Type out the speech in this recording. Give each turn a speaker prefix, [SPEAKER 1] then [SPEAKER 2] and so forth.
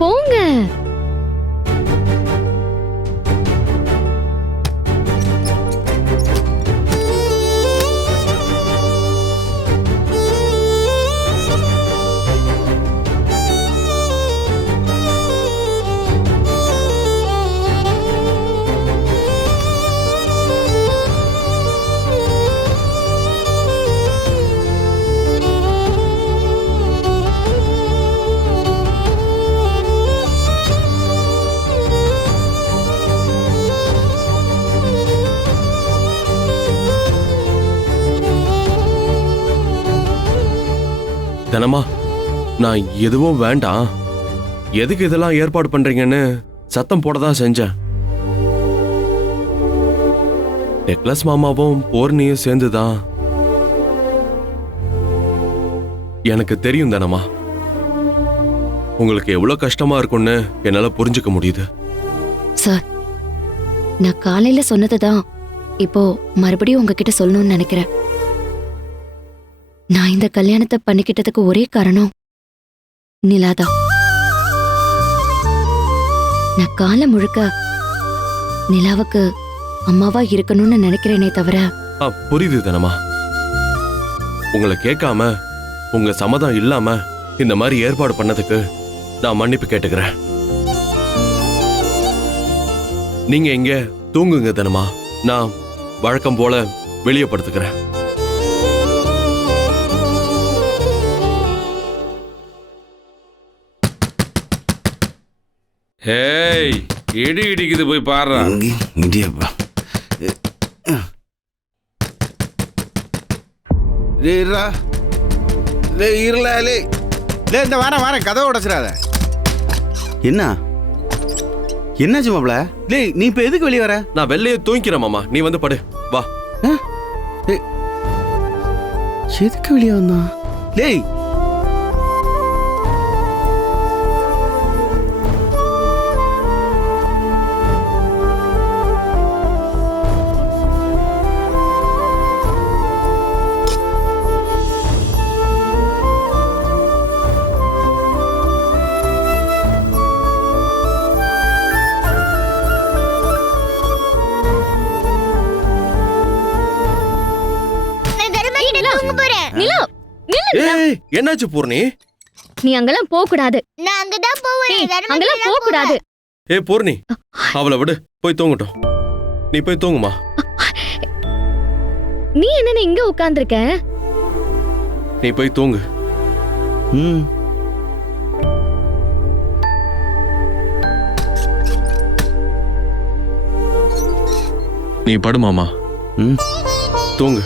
[SPEAKER 1] போங்க.
[SPEAKER 2] தனமா? நான் எதுவும் வேண்டாம். எதுக்கு இதெல்லாம் ஏற்பாடு பண்றீங்கன்னு சத்தம் போட தான் செஞ்சேன். நெக்லஸ் மாமாவும் போர்னியும் சேர்ந்துதான் எனக்கு தெரியும் தனமா. உங்களுக்கு எவ்வளவு கஷ்டமா இருக்கும்னு என்னால புரிஞ்சுக்க முடியுது.
[SPEAKER 3] சார் நான் காலையில சொன்னதுதான் இப்போ மறுபடியும் உங்ககிட்ட சொல்லணும்னு நினைக்கிறேன். நான் இந்த கல்யாணத்தை பண்ணிக்கிட்டதுக்கு ஒரே காரணம் நிலாதான் நான் காலம் முழுக்க நிலாவுக்கு அம்மாவா இருக்கணும்னு நினைக்கிறேனே தவிர
[SPEAKER 2] புரியுது தனமா. உங்களை கேட்காம உங்க சம்மதம் இல்லாம இந்த மாதிரி ஏற்பாடு பண்ணதுக்கு நான் மன்னிப்பு கேட்டுக்கிறேன். நீங்க இங்க தூங்குங்க தனமா. நான் வழக்கம் போல வெளியே படுத்துக்கிறேன்
[SPEAKER 4] ஏய் இடி இடிக்குது போய் பாடுறா
[SPEAKER 5] இங்கே இடியப்பா டேய் இருடா. டேய் இருடா லே
[SPEAKER 6] டேய் இந்த வாரம் வாரம் கதவை உடைச்சிடாத.
[SPEAKER 5] என்ன? என்னாச்சு மாப்ள டேய் நீ இப்போ எதுக்கு வெளியே வர?
[SPEAKER 2] நான் வெளியே தூங்கிக்கிறேன் மாமா. நீ வந்து படு. வா.
[SPEAKER 5] எதுக்கு வெளியே வந்தான்? டேய்
[SPEAKER 1] நிலா நிலா நில்லு
[SPEAKER 2] ஏய் என்னாச்சு பூர்ணி?
[SPEAKER 1] நீ அங்கெல்லாம் போக கூடாது
[SPEAKER 7] நான் அங்கதான் போவேன்.
[SPEAKER 1] ஏய்,
[SPEAKER 7] தர்மகிரி
[SPEAKER 1] அங்கெல்லாம்
[SPEAKER 7] தான்
[SPEAKER 1] போக கூடாது
[SPEAKER 2] ஏ பூர்ணி அவளை விடு. போய் தூங்கட்டும். நீ போய் தூங்குமா.
[SPEAKER 1] நீ என்ன இங்க உட்கார்ந்திருக்க?
[SPEAKER 2] நீ போய் தூங்கு.
[SPEAKER 5] ம்.
[SPEAKER 2] நீ படு மாமா.
[SPEAKER 5] ம்.
[SPEAKER 2] தூங்கு.